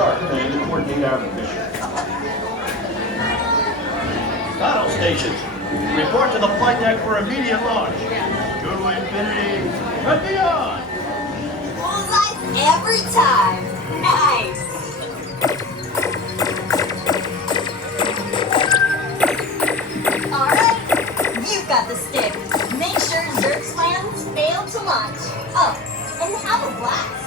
start and coordinate our mission. Battle stations, report to the flight deck for immediate launch. Go to infinity and beyond. Bullseyes every time. Nice. All right, you've got the stick. Make sure Zerg's plans fail to launch. Oh, and have a blast.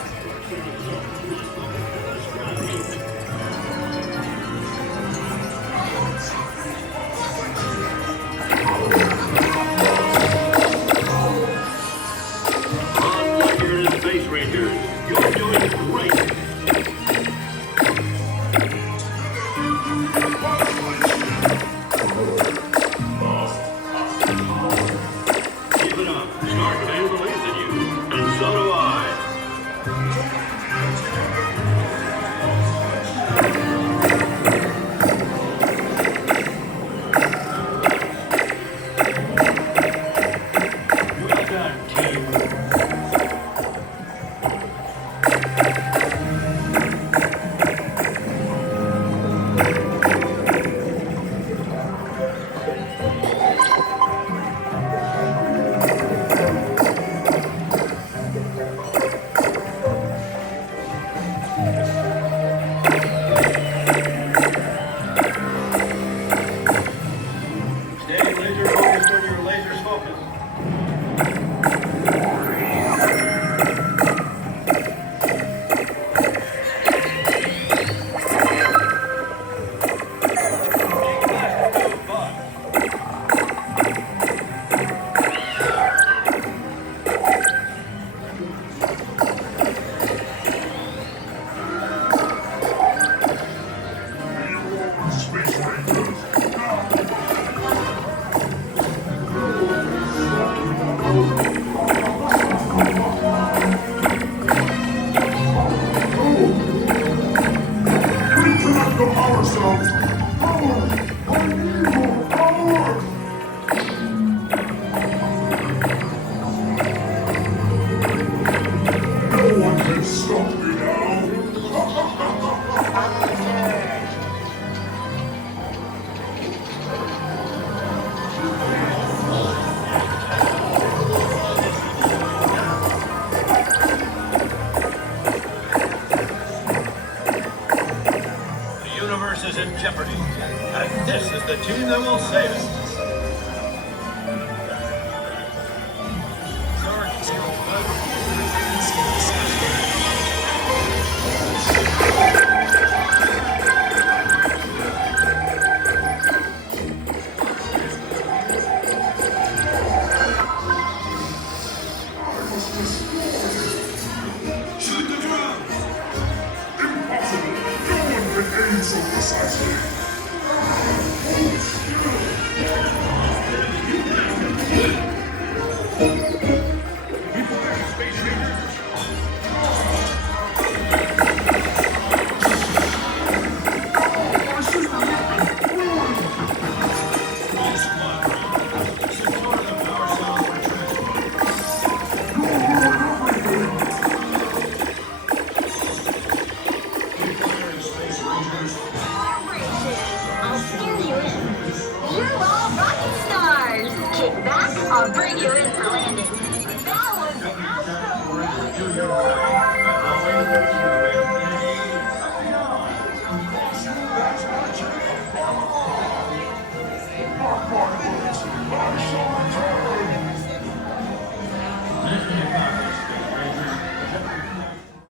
Lightyear and Space Rangers, you're doing great. Keep it up. Star Command believes in you, and so do I. Well done, team. Stay laser focused on your laser's focus. Space Rangers, we cannot go ourselves. Power! I need more power! No one can stop me now. The universe is in jeopardy, and this is the team that will save it. Shoot the drums! Impossible! No one can aim so precisely! Space Rangers! My super weapon! Ruined! Secure the power cells for transfer. You ruined everything! I'll steer you in. You're all rocket stars. Kick back, I'll bring you in for landing. That was awesome.